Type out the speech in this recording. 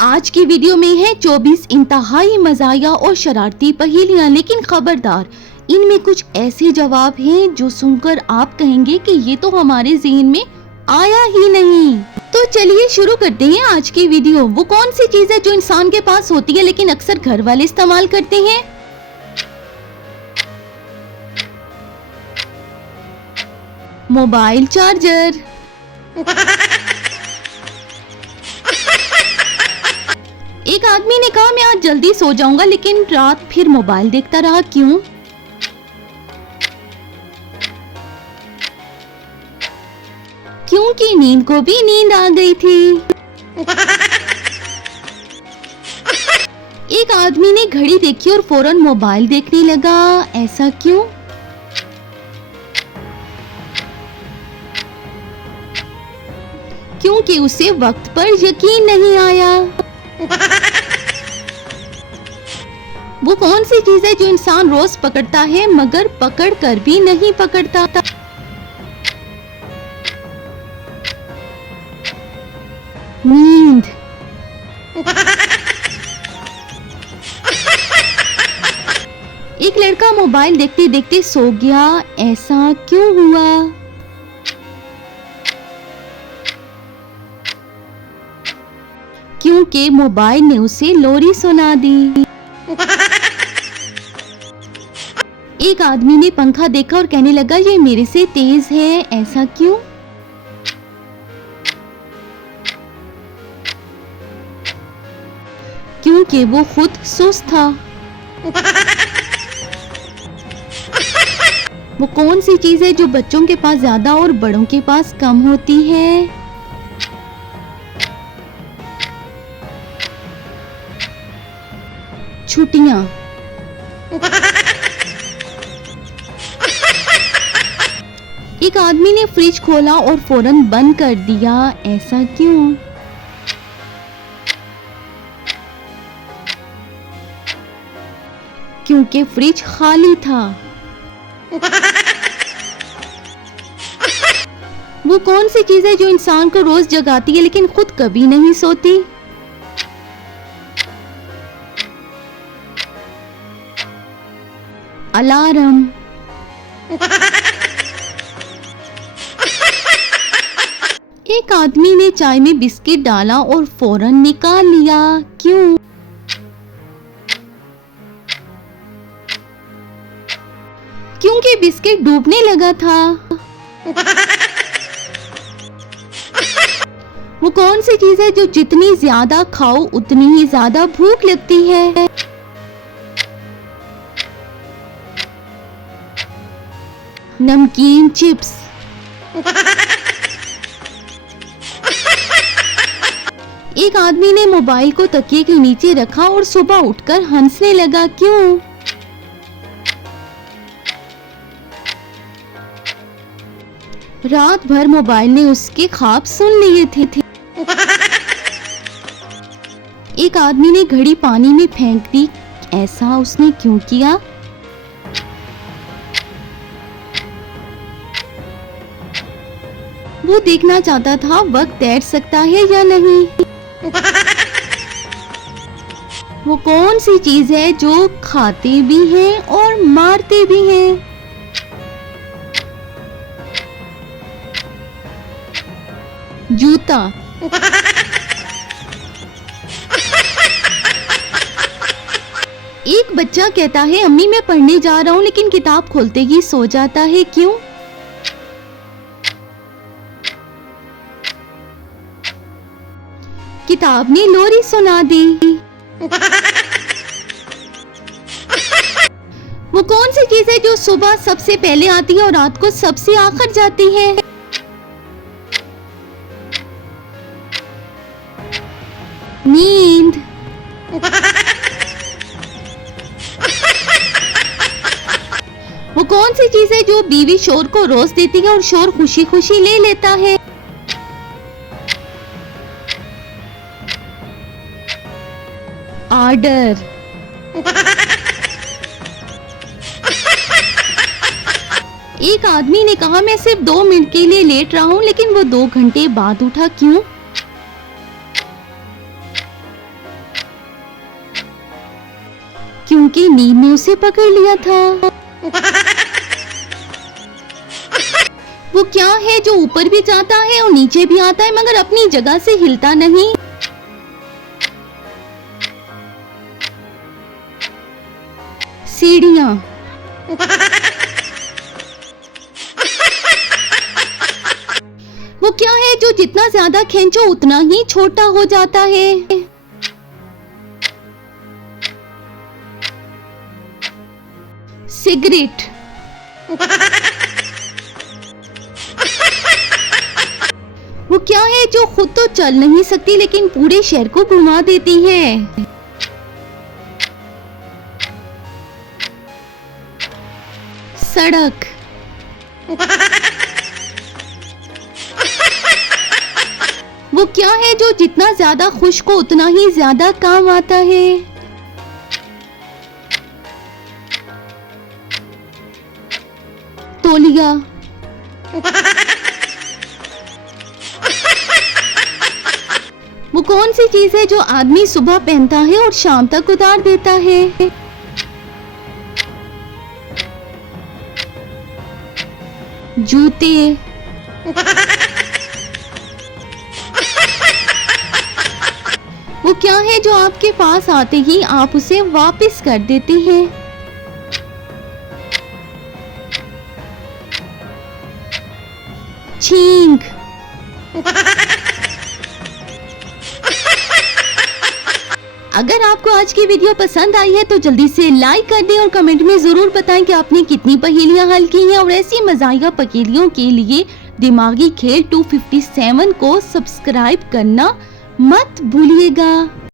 आज की वीडियो में है 24 इंतहाई मज़ाया और शरारती पहेलियां, लेकिन खबरदार, इनमें कुछ ऐसे जवाब हैं जो सुनकर आप कहेंगे कि ये तो हमारे ज़हन में आया ही नहीं। तो चलिए शुरू करते हैं आज की वीडियो। वो कौन सी चीज़ है जो इंसान के पास होती है लेकिन अक्सर घर वाले इस्तेमाल करते हैं? Mobile charger. एक आदमी ने कहा मैं आज जल्दी सो जाऊंगा, लेकिन रात फिर मोबाइल देखता रहा। क्यों? क्योंकि नींद को भी नींद आ गई थी। एक आदमी ने घड़ी देखी और फौरन मोबाइल देखने लगा। ऐसा क्यों? क्योंकि उसे वक्त पर यकीन नहीं आया। वो कौन सी चीज है जो इंसान रोज पकड़ता है मगर पकड़ कर भी नहीं पकड़ता? नींद। एक लड़का मोबाइल देखते देखते सो गया। ऐसा क्यों हुआ? क्योंकि मोबाइल ने उसे लोरी सुना दी। एक आदमी ने पंखा देखा और कहने लगा ये मेरे से तेज है। ऐसा क्यों? क्योंकि वो खुद सुस्त था। वो कौन सी चीज है जो बच्चों के पास ज्यादा और बड़ों के पास कम होती है? छुट्टियां। एक आदमी ने फ्रिज खोला और फौरन बंद कर दिया। ऐसा क्यों? क्योंकि फ्रिज खाली था। वो कौन सी चीज है जो इंसान को रोज जगाती है लेकिन खुद कभी नहीं सोती? अलार्म। एक आदमी ने चाय में बिस्किट डाला और फौरन निकाल लिया। क्यों? क्योंकि बिस्किट डूबने लगा था। वो कौन सी चीज है जो जितनी ज्यादा खाओ उतनी ही ज्यादा भूख लगती है? नमकीन चिप्स। एक आदमी ने मोबाइल को तकिए के नीचे रखा और सुबह उठकर हंसने लगा। क्यों? रात भर मोबाइल ने उसके ख्वाब सुन लिए थे। एक आदमी ने घड़ी पानी में फेंक दी। ऐसा उसने क्यों किया? वो देखना चाहता था वक्त तैर सकता है या नहीं। वो कौन सी चीज है जो खाते भी हैं और मारते भी हैं? जूता। एक बच्चा कहता है अम्मी मैं पढ़ने जा रहा हूँ, लेकिन किताब खोलते ही सो जाता है। क्यों? किताब ने लोरी सुना दी। वो कौन सी चीज है जो सुबह सबसे पहले आती है और रात को सबसे आखिर जाती है? नींद। वो कौन सी चीज है जो बीवी शोर को रोज देती है और शोर खुशी खुशी ले लेता है? ऑर्डर। एक आदमी ने कहा मैं सिर्फ 2 मिनट के लिए लेट रहा हूँ, लेकिन वो 2 घंटे बाद उठा। क्यों? क्योंकि नींद ने उसे पकड़ लिया था। वो क्या है जो ऊपर भी जाता है और नीचे भी आता है मगर अपनी जगह से हिलता नहीं? सीढ़ियां। वो क्या है जो जितना ज्यादा खींचो उतना ही छोटा हो जाता है? सिगरेट। वो क्या है जो खुद तो चल नहीं सकती लेकिन पूरे शहर को घुमा देती है? सड़क। वो क्या है जो जितना ज्यादा खुश्क हो उतना ही ज्यादा काम आता है? तौलिया। वो कौन सी चीज है जो आदमी सुबह पहनता है और शाम तक उतार देता है? जूते। वो क्या है जो आपके पास आते ही आप उसे वापस कर देते हैं? छींक। अगर आपको आज की वीडियो पसंद आई है तो जल्दी से लाइक कर दें और कमेंट में जरूर बताएं कि आपने कितनी पहेलियां हल की हैं और ऐसी मज़ाहिया पहेलियों के लिए दिमागी खेल 257 को सब्सक्राइब करना मत भूलिएगा।